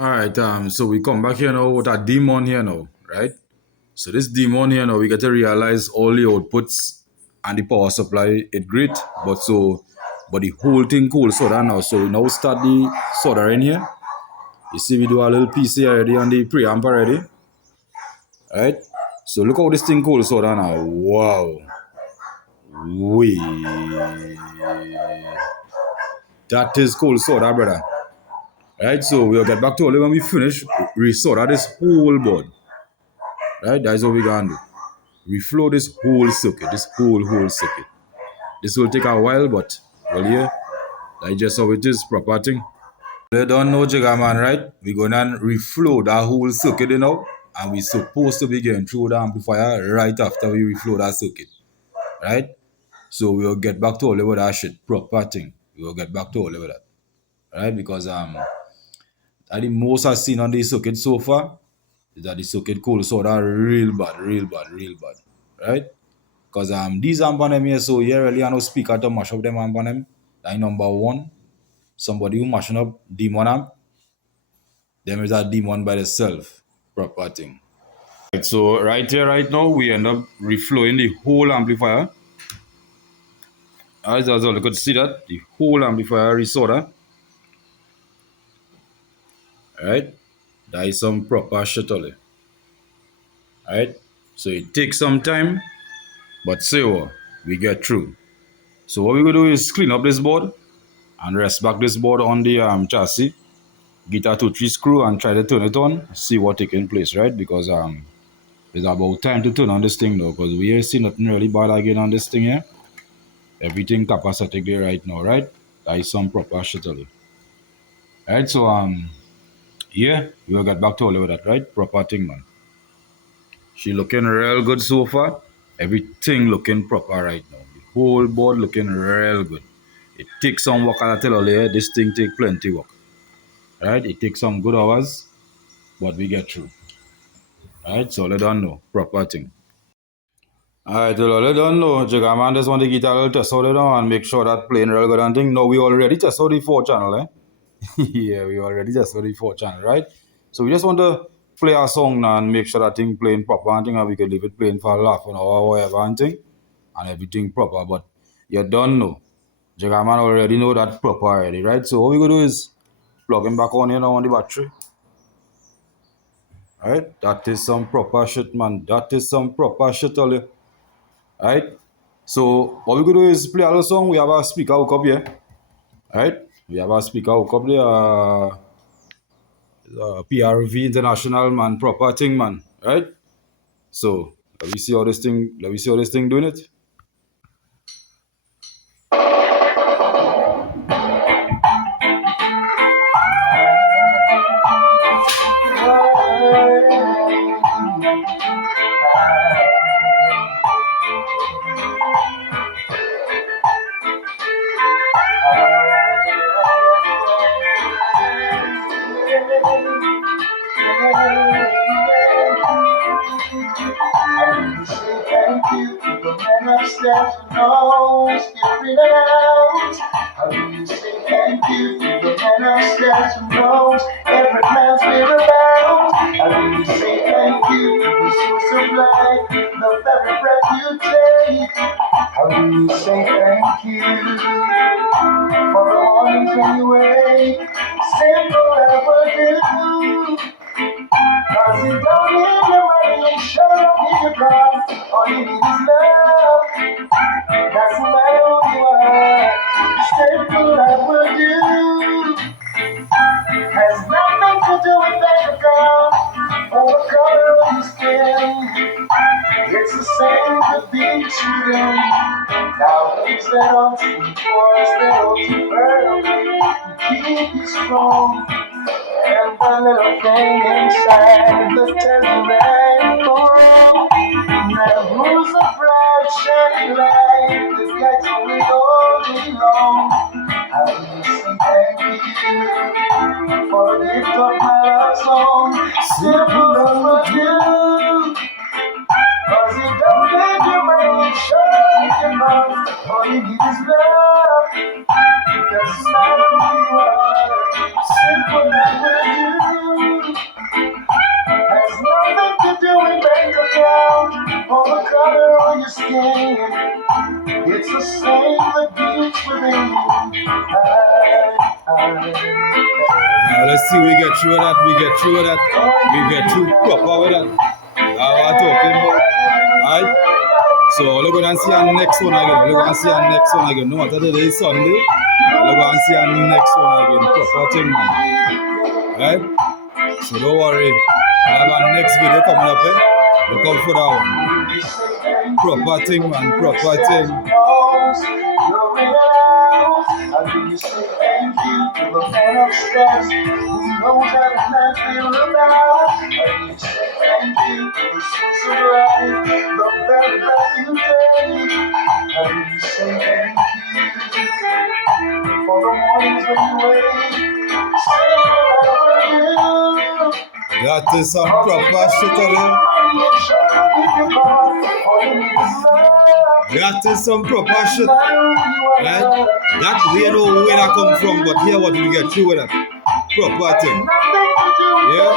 All right, so we come back here now with a demon here now, right? So this demon here now, we get to realize all the outputs and the power supply, it great, but the whole thing cool soda now. So we now start the solder in here. You see, we do a little PC already on the preamp already, right? So look how this thing cool soda now. Wow, we that is cool soda, brother. Right, so we'll get back to all when we finish. We solder this whole board. Right, that's what we're gonna do. Reflow this whole circuit, this whole circuit. This will take a while, but well, yeah, that's just how it is, proper thing. You don't know JIGGAMAN, right? We're gonna reflow that whole circuit, you know, and we're supposed to be getting through the amplifier right after we reflow that circuit, right? So we'll get back to all over that shit, proper thing. We'll get back to all over that, right? Because I think most I've seen on the circuit so far is that the circuit cold soda real bad, real bad, real bad, right? Because these amp on them here, so here really are no speaker to mash up them amp on them. That number one. Somebody who mashing up demon amp, them is a demon by themselves. Proper thing. Right, so right here, right now, we end up reflowing the whole amplifier. As well, you could see that the whole amplifier is soda. Alright, that is some proper shit only. Alright, so it takes some time, but say what, we get through. So what we're gonna do is clean up this board and rest back this board on the chassis. Get a 2-3 screw and try to turn it on, see what taking place, right? Because it's about time to turn on this thing though, because we ain't see nothing really bad again on this thing here. Everything capacitic there right now, right? That is some proper shit only. Right, so yeah, we'll get back to all of that, right? Proper thing, man. She looking real good so far. Everything looking proper right now. The whole board looking real good. It takes some work, I tell you later. This thing take plenty work. Right? It takes some good hours, but we get through. Right? So let them know. Proper thing. Alright, well, let them know. JIGGAMAN just want to get a little test out of them and make sure that playing real good and thing. No, we already test out the 4 channel, eh? Yeah, we already test out the 4 channel, right? So we just want to play our song now and make sure that thing playing proper and thing, and we can leave it playing for half an hour or whatever and thing, and everything proper. But you don't know. JIGGAMAN already know that proper already, right? So what we gonna do is plug him back on here now on the battery. Alright? That is some proper shit, man. That is some proper shit, all you. Alright? So what we gonna do is play a little song. We have a speaker hook up here. Alright? We have a speaker hook up there. PRV International, man, proper thing, man. Right? So let me see how this thing. Let me see how this thing doing it. Thank you to the men upstairs who knows every out. I really say thank you to the men upstairs who knows every man's been about. I really say thank you to the source of life, the very breath you take. I really say thank you for the mornings when you wake. Simple as we do. Cause you don't need your money, you sure don't need your car. All you need is love. Doesn't matter who you are. Simple as will do. Has nothing to do with bank account or the color of your skin. It's the same with being cheating. Now leaves that on to force that on to burn. Keep you strong. And the little thing inside the temporary form. Now who's the bright shining light that guides me all day long? I will say thank you for the gift of my love song. Simple as you. Cause you don't need your money, sure you can buy. All you need is love. Because it's not who you are. Simple as you. skin. It's the same that beats within you. Now let's see, we get through that, we get through that, we get through proper with that. Now we're talking about, alright? So we're going to see our next one again, we're going to see our next one again. No matter today is Sunday, we're going to see our next one again, proper thing, man. Right? So don't worry, I have our next video coming up, eh? Look out for that one. Proper thing, man, proper thing. How do you say thank you to the man upstairs who knows how the man feel about? How do you say thank you to the source of life, the very breath you take? How do you say thank you for the mornings when you wake? Say whatever you do. That is some proper shit today. That is some proper shit. Right? That we know where that come from, but here what we get through with that. Proper thing. Yeah?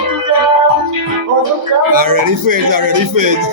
Already fades, already fades.